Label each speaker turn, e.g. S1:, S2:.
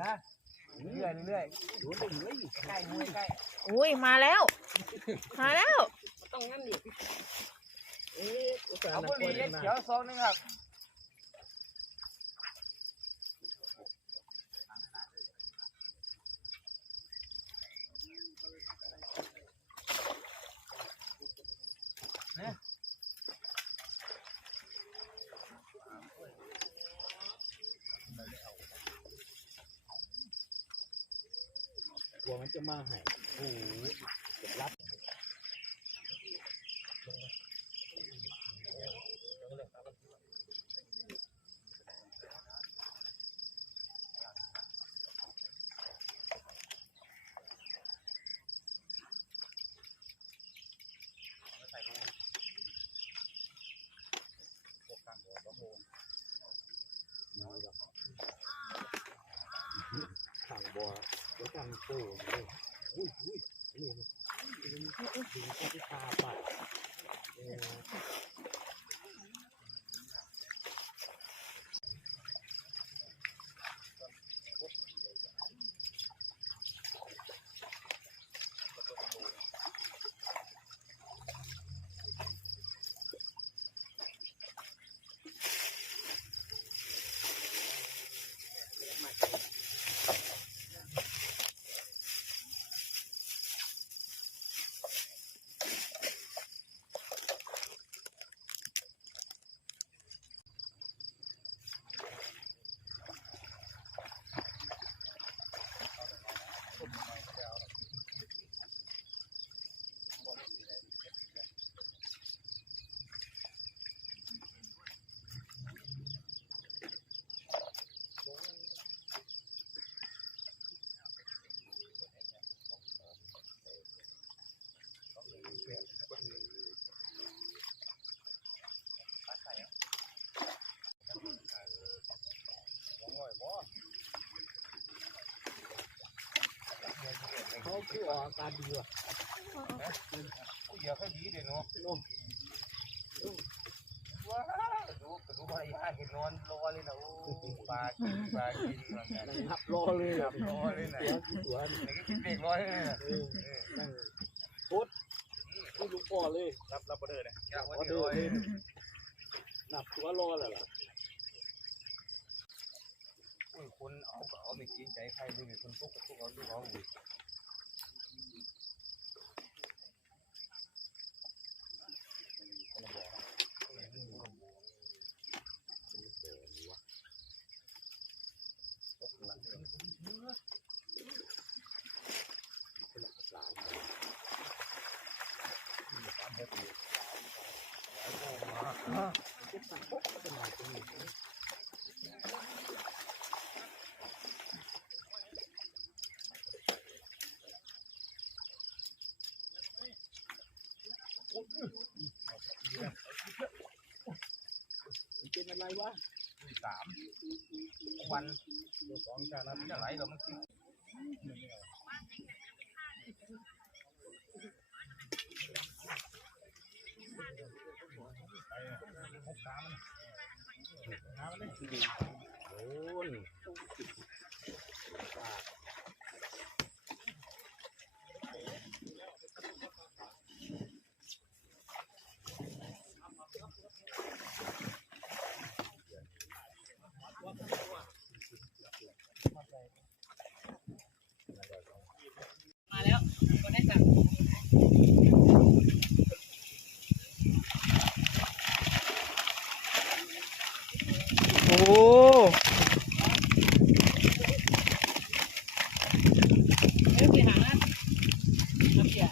S1: นะเรื่อยเรื่อยดูดิเรื่อใกล้ใกล้
S2: อุ้ยมาแล้ว มาแล้ว
S3: ต้องงั้นดิ
S1: เอ๊ะเขาบุหรี่เขียวซองนึงครับ
S3: กลัวมันจะมาให้โอ้โหเก็บรับขังบัว กันโตเลยอุ้ยอุ้ยนี่ดึงดึงที่ตาไปเอ เขาคือออกอาการดีว่ะ
S1: ผู้เหยียบให้ดีเลยเนาะ
S3: โน่
S1: ว้าวดูดูภรรยาเห็นนอนรอเลยนะโอ้ปลากินปลากินมันเนี่ย
S3: นั่งหับรอเลยครับ
S1: รอเลยนะ
S3: ตัวกี่ตัวนี่
S1: นี่ก็คิดเด็กร้อยเลยนะ
S3: เออนั่งโคตรนี่ลุงพ่อเลย
S1: รับรับประเดินนะกะว่า
S3: ออ
S1: ที่
S3: เดอ
S1: ร้อ
S3: ร์
S1: ย
S3: เลยนับตัวรอแล้วล่ะ
S1: อุ้ยคนเอาก็เอาไม่กินใจใครเลยคนทุกข์ก็ทุกข์เอาดูเขา
S3: เป็นอะไรวะ
S1: สามวัน ตัวสองจากนั้นจะไหลเรามันกินน้ำมัน
S3: โอ้ย
S2: มาแล้วก็ได้สั่ง โอ้เอ้ยกี่หางนะน้ำเสียเ